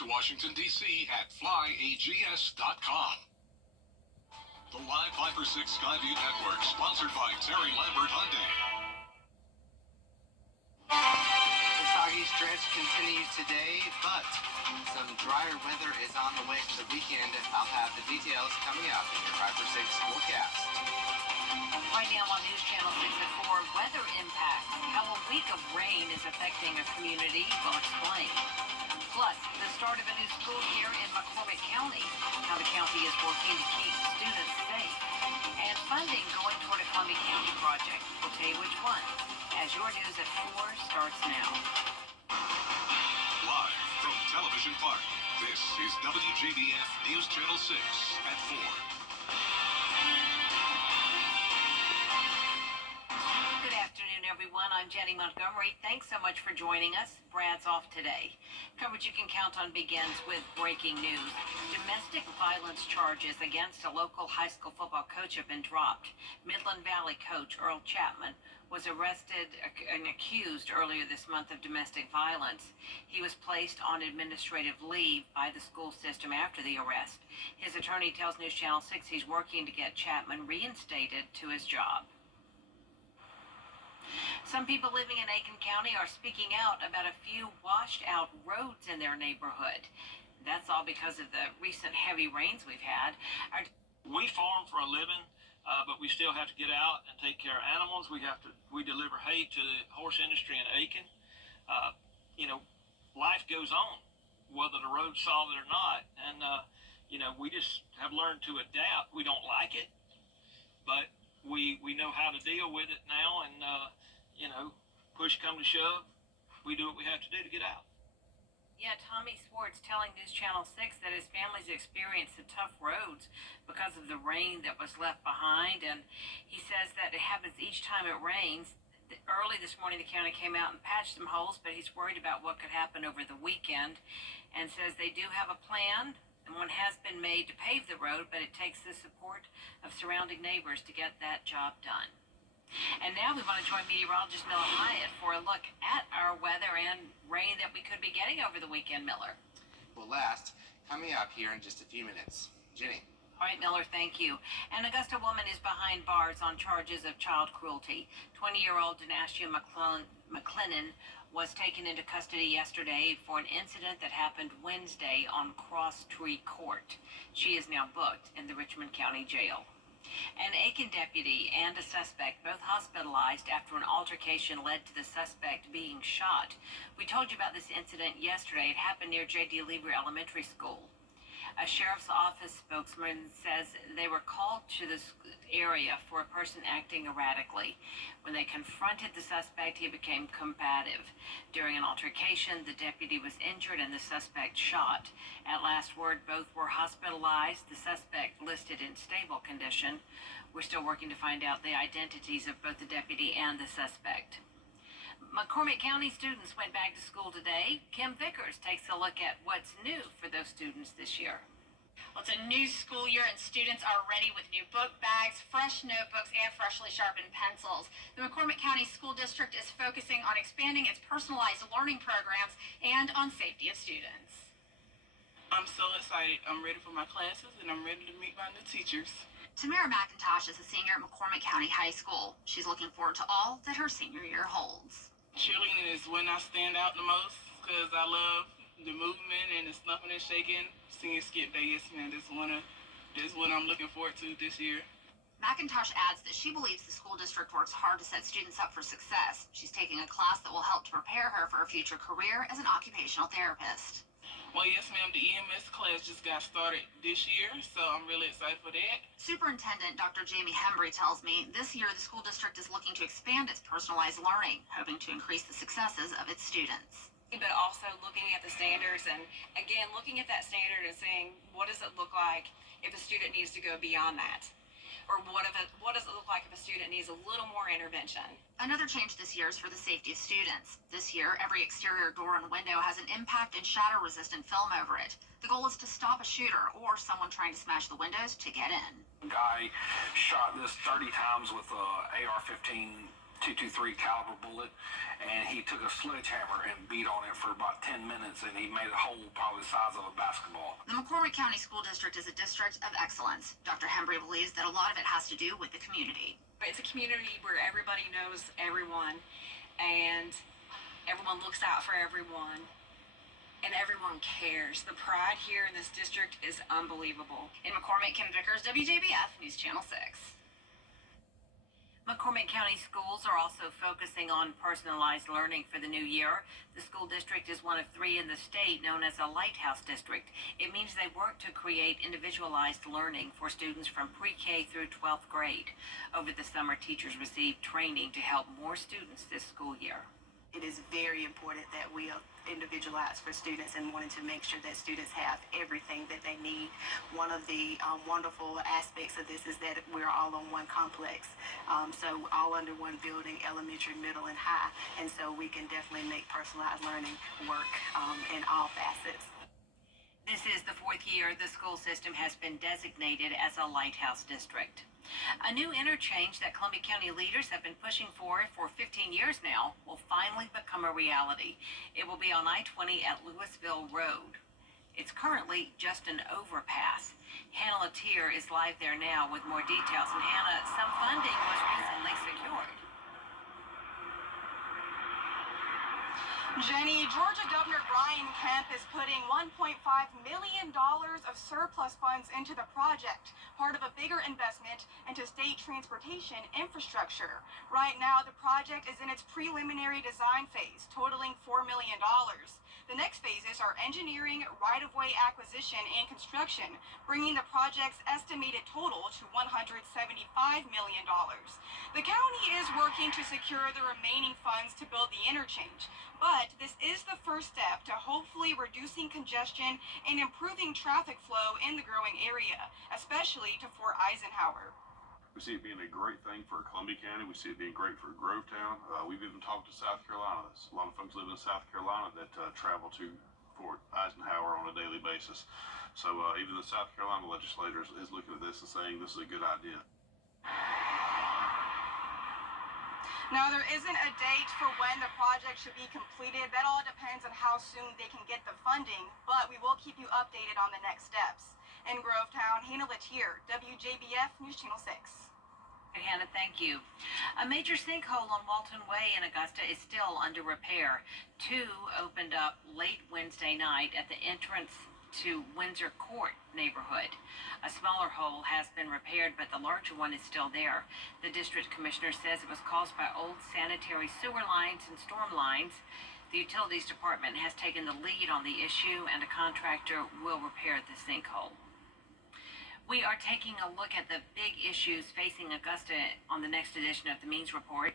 to Washington, D.C. at flyags.com. The Live 5 for 6 Skyview Network, sponsored by Terry Lambert Hyundai. The soggy stretch continues today, but some drier weather is on the way for the weekend. I'll have the details coming up in your 5 for 6 forecast. Right now on News Channel 6 at 4, weather impacts. How a week of rain is affecting a community, we'll explain. Plus, the start of a new school year in McCormick County. How the county is working to keep students safe. And funding going toward a Columbia County project. We'll tell you which one. As your news at 4 starts now. Live from Television Park, this is WJBF News Channel 6 at 4. Good afternoon, everyone. I'm Jenny Montgomery. Thanks so much for joining us. Brad's off today. Coverage you can count on begins with breaking news. Domestic violence charges against a local high school football coach have been dropped. Midland Valley coach Earl Chapman was arrested and accused earlier this month of domestic violence. He was placed on administrative leave by the school system after the arrest. His attorney tells News Channel 6 he's working to get Chapman reinstated to his job. Some people living in Aiken County are speaking out about a few washed out roads in their neighborhood. That's all because of the recent heavy rains we've had. We farm for a living, but we still have to get out and take care of animals. We deliver hay to the horse industry in Aiken. Life goes on, whether the road's solid or not. And, we just have learned to adapt. We don't like it, but we know how to deal with it now. And, push come to shove, we do what we have to do to get out. Yeah, Tommy Swartz telling News Channel 6 that his family's experienced the tough roads because of the rain that was left behind, and he says that it happens each time it rains. Early this morning, the county came out and patched some holes, but he's worried about what could happen over the weekend, and says they do have a plan, and one has been made to pave the road, but it takes the support of surrounding neighbors to get that job done. And now we want to join meteorologist Miller Hyatt for a look at our weather and rain that we could be getting over the weekend, Miller. Will last coming up here in just a few minutes. Jenny. All right, Miller, thank you. An Augusta woman is behind bars on charges of child cruelty. 20-year-old Denastia McLennan was taken into custody yesterday for an incident that happened Wednesday on Cross Tree Court. She is now booked in the Richmond County Jail. An Aiken deputy and a suspect both hospitalized after an altercation led to the suspect being shot. We told you about this incident yesterday. It happened near J.D. Lieber Elementary School. A sheriff's office spokesman says they were called to this area for a person acting erratically. When they confronted the suspect, he became combative. During an altercation, the deputy was injured and the suspect shot. At last word, both were hospitalized, the suspect listed in stable condition. We're still working to find out the identities of both the deputy and the suspect. McCormick County students went back to school today. Kim Vickers takes a look at what's new for those students this year. Well, it's a new school year and students are ready with new book bags, fresh notebooks, and freshly sharpened pencils. The McCormick County School District is focusing on expanding its personalized learning programs and on safety of students. I'm so excited. I'm ready for my classes and I'm ready to meet my new teachers. Tamara McIntosh is a senior at McCormick County High School. She's looking forward to all that her senior year holds. Cheerleading is when I stand out the most because I love the movement and the stumping and shaking. Senior skip day, yes ma'am, this is what I'm looking forward to this year. McIntosh adds that she believes the school district works hard to set students up for success. She's taking a class that will help to prepare her for a future career as an occupational therapist. Well, yes ma'am, the EMS class just got started this year, so I'm really excited for that. Superintendent Dr. Jamie Hembry tells me this year the school district is looking to expand its personalized learning, hoping to increase the successes of its students. But also looking at the standards and, again, looking at that standard and saying, what does it look like if a student needs to go beyond that? Or what does it look like if a student needs a little more intervention? Another change this year is for the safety of students. This year, every exterior door and window has an impact and shatter-resistant film over it. The goal is to stop a shooter or someone trying to smash the windows to get in. A guy shot this 30 times with a AR-15 .223 caliber bullet, and he took a sledgehammer and beat on it for about 10 minutes, and he made a hole probably the size of a basketball. The McCormick County School District is a district of excellence. Dr. Hembry believes that a lot of it has to do with the community. It's a community where everybody knows everyone, and everyone looks out for everyone, and everyone cares. The pride here in this district is unbelievable. In McCormick, Kim Vickers, WJBF News Channel 6. McCormick County schools are also focusing on personalized learning for the new year. The school district is one of 3 in the state known as a Lighthouse District. It means they work to create individualized learning for students from pre-K through 12th grade. Over the summer, teachers received training to help more students this school year. It is very important that we individualize for students and wanting to make sure that students have everything that they need. One of the wonderful aspects of this is that we're all on one complex, so all under one building, elementary, middle, and high, and so we can definitely make personalized learning work in all facets. This is the 4th year the school system has been designated as a Lighthouse District. A new interchange that Columbia County leaders have been pushing for 15 years now will finally become a reality. It will be on I-20 at Louisville Road. It's currently just an overpass. Hannah Latier is live there now with more details. And Hannah, some funding was recently secured. Jenny, Georgia Governor Brian Kemp is putting $1.5 million of surplus funds into the project, part of a bigger investment into state transportation infrastructure. Right now, the project is in its preliminary design phase, totaling $4 million. The next phases are engineering, right-of-way acquisition, and construction, bringing the project's estimated total to $175 million. The county is working to secure the remaining funds to build the interchange, but this is the first step to hopefully reducing congestion and improving traffic flow in the growing area, especially to Fort Eisenhower. We see it being a great thing for Columbia County. We see it being great for Grovetown. We've even talked to South Carolina. There's a lot of folks living in South Carolina that travel to Fort Eisenhower on a daily basis. So even the South Carolina legislators is looking at this and saying this is a good idea. Now, there isn't a date for when the project should be completed. That all depends on how soon they can get the funding, but we will keep you updated on the next steps. In Grovetown, Hannah Latier, WJBF News Channel 6. Hannah, thank you. A major sinkhole on Walton Way in Augusta is still under repair. 2 opened up late Wednesday night at the entrance to Windsor Court neighborhood. A smaller hole has been repaired, but the larger one is still there. The district commissioner says it was caused by old sanitary sewer lines and storm lines. The utilities department has taken the lead on the issue, and a contractor will repair the sinkhole. We are taking a look at the big issues facing Augusta on the next edition of the Means Report.